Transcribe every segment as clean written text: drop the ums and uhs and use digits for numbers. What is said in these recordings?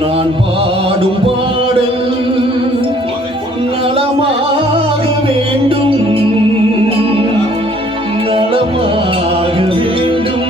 நான் பாடும் பாடல் நலமாக வேண்டும், நலமாக வேண்டும்.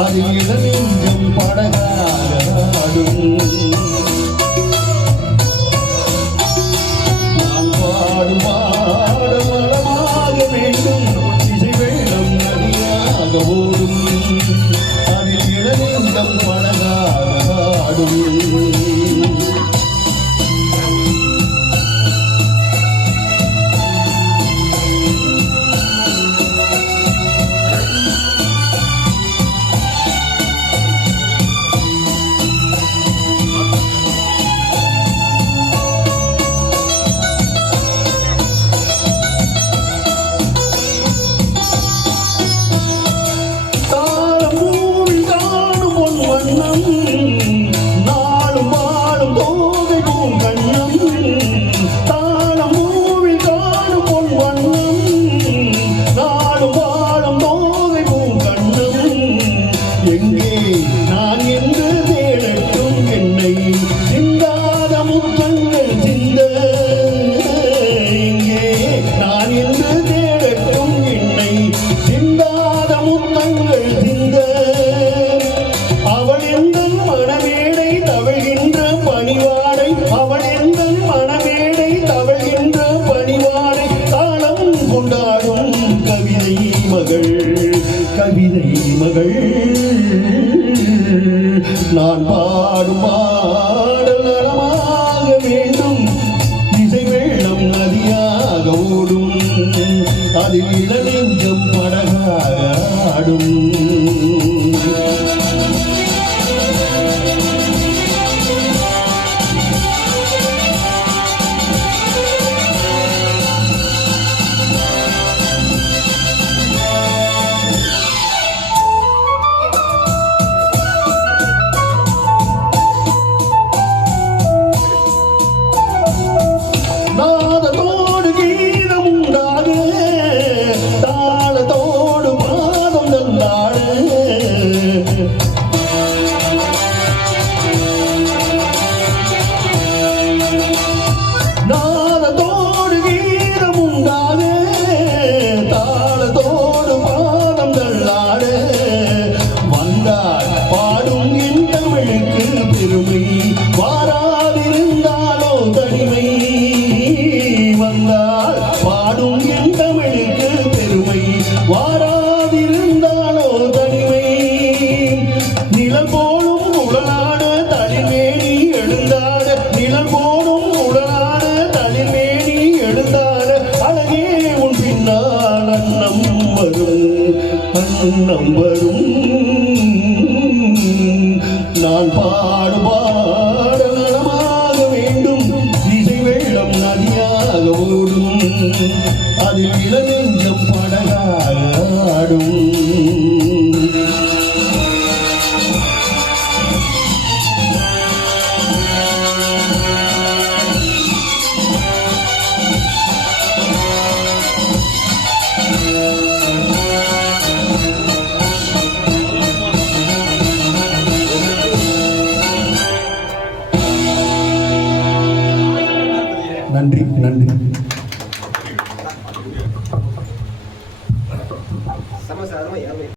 அதில் இளநெஞ்சம் படகாடும். நான் பாடும் பாடல் நலமாக வேண்டும், இசை வெள்ளம் நதியாக ஓடும். அதில் இளநெஞ்சம் படகாடும். நான் என்று தேடட்டும் என்னை சிந்தாத முத்தங்கள் சிந்த. இங்கே நான் என்று தேடட்டும் என்னை சிந்தாத முத்தங்கள் சிந்த. அவள் எந்த மனமேடை தவழ்கின்ற பணிவாடை, அவள் எந்த மனமேடை தவழ்கின்ற பணிவாடை. தாளம் கொண்டாடும் கவிதை மகள், கவிதை மகள். நான் பாடும் பாடல் நலமாக வேண்டும், இசை வெள்ளம் நதியாக ஓடும். அதில் இளநெஞ்சம் படகாக ஆடும். வாராதிருந்தாலோ தனிமை வந்தால் பாடும் என் தமிழுக்கு பெருமை. வாராதிருந்தாலோ தனிமை. நிலம் போலும் உடலாட தளிர்மேனி எழுந்தாட, நிலம் போலும் உடலாட தளிர்மேனி எழுந்தாட. அழகே உன் பின்னால் அன்னம் வரும், அன்னம் வரும். நான் பாடும் பாடல் நலமாக வேண்டும், இசை வெள்ளம் நதியாக ஓடும். அதில் இளநெஞ்சம் படகாக ஆடும். நன்றி, நன்றி.